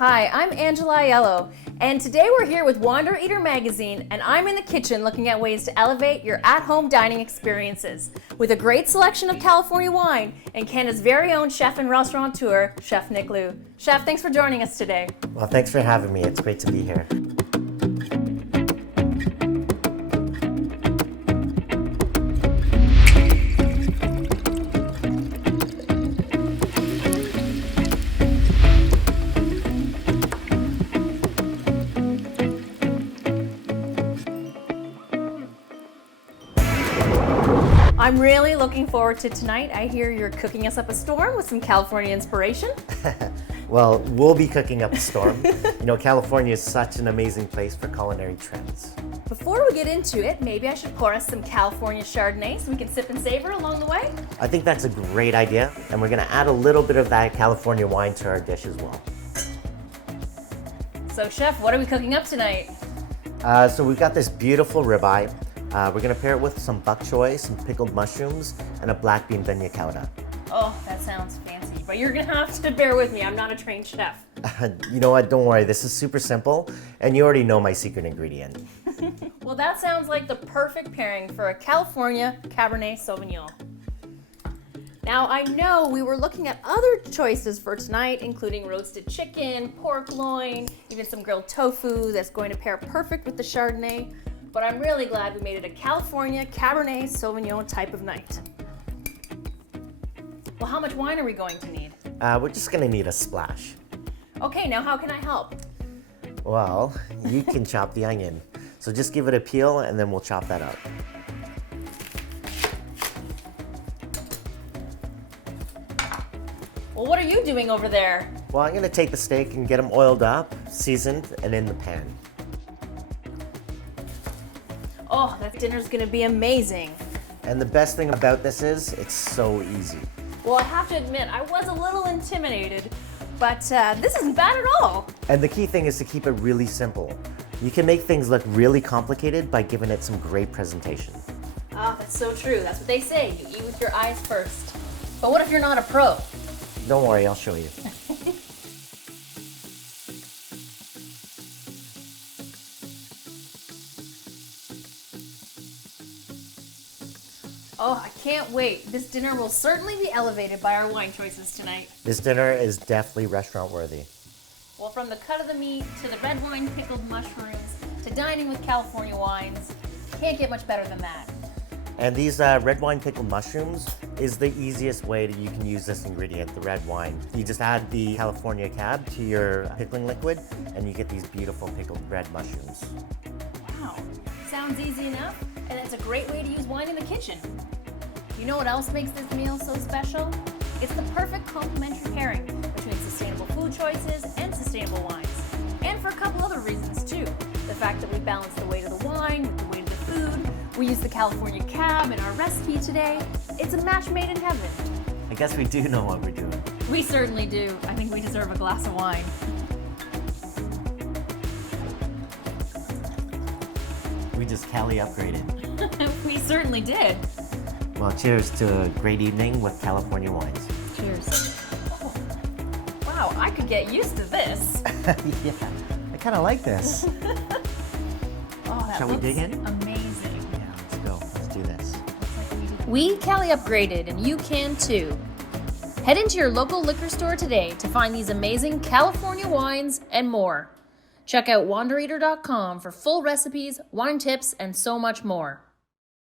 Hi, I'm Angela Aiello, and today we're here with WanderEater magazine, and I'm in the kitchen looking at ways to elevate your at-home dining experiences with a great selection of California wine and Canada's very own chef and restaurateur, Chef Nick Liu. Chef, thanks for joining us today. Well, thanks for having me. It's great to be here. I'm really looking forward to tonight. I hear you're cooking us up a storm with some California inspiration. Well, we'll be cooking up a storm. You know, California is such an amazing place for culinary trends. Before we get into it, maybe I should pour us some California Chardonnay so we can sip and savor along the way. I think that's a great idea, and we're gonna add a little bit of that California wine to our dish as well. So Chef, what are we cooking up tonight? So we've got this beautiful ribeye. We're gonna pair it with some bok choy, some pickled mushrooms, and a black bean beignet cauda. Oh, that sounds fancy, but you're gonna have to bear with me. I'm not a trained chef. You know what, don't worry, this is super simple, and you already know my secret ingredient. Well, that sounds like the perfect pairing for a California Cabernet Sauvignon. Now, I know we were looking at other choices for tonight, including roasted chicken, pork loin, even some grilled tofu that's going to pair perfect with the Chardonnay. But I'm really glad we made it a California Cabernet Sauvignon type of night. Well, how much wine are we going to need? We're just gonna need a splash. Okay, now how can I help? Well, you can chop the onion. So just give it a peel and then we'll chop that up. Well, what are you doing over there? Well, I'm gonna take the steak and get them oiled up, seasoned, and in the pan. Oh, that dinner's gonna be amazing. And the best thing about this is, it's so easy. Well, I have to admit, I was a little intimidated, but this isn't bad at all. And the key thing is to keep it really simple. You can make things look really complicated by giving it some great presentation. Ah, that's so true. That's what they say. You eat with your eyes first. But what if you're not a pro? Don't worry, I'll show you. Oh, I can't wait. This dinner will certainly be elevated by our wine choices tonight. This dinner is definitely restaurant worthy. Well, from the cut of the meat to the red wine pickled mushrooms to dining with California wines, can't get much better than that. And these red wine pickled mushrooms is the easiest way that you can use this ingredient, the red wine. You just add the California cab to your pickling liquid and you get these beautiful pickled red mushrooms. Wow, sounds easy enough, and it's a great way to use wine in the kitchen. You know what else makes this meal so special? It's the perfect complementary pairing between sustainable food choices and sustainable wines. And for a couple other reasons too. The fact that we balance the weight of the wine with the weight of the food. We use the California cab in our recipe today. It's a match made in heaven. I guess we do know what we're doing. We certainly do. I think we deserve a glass of wine. We just Cali upgraded. We certainly did. Well, cheers to a great evening with California wines. Cheers. Oh, wow, I could get used to this. Yeah, I kind of like this. Oh, that Shall we looks dig in? amazing. Yeah, let's go. Let's do this. We Cali Upgraded, and you can too. Head into your local liquor store today to find these amazing California wines and more. Check out WanderEater.com for full recipes, wine tips, and so much more.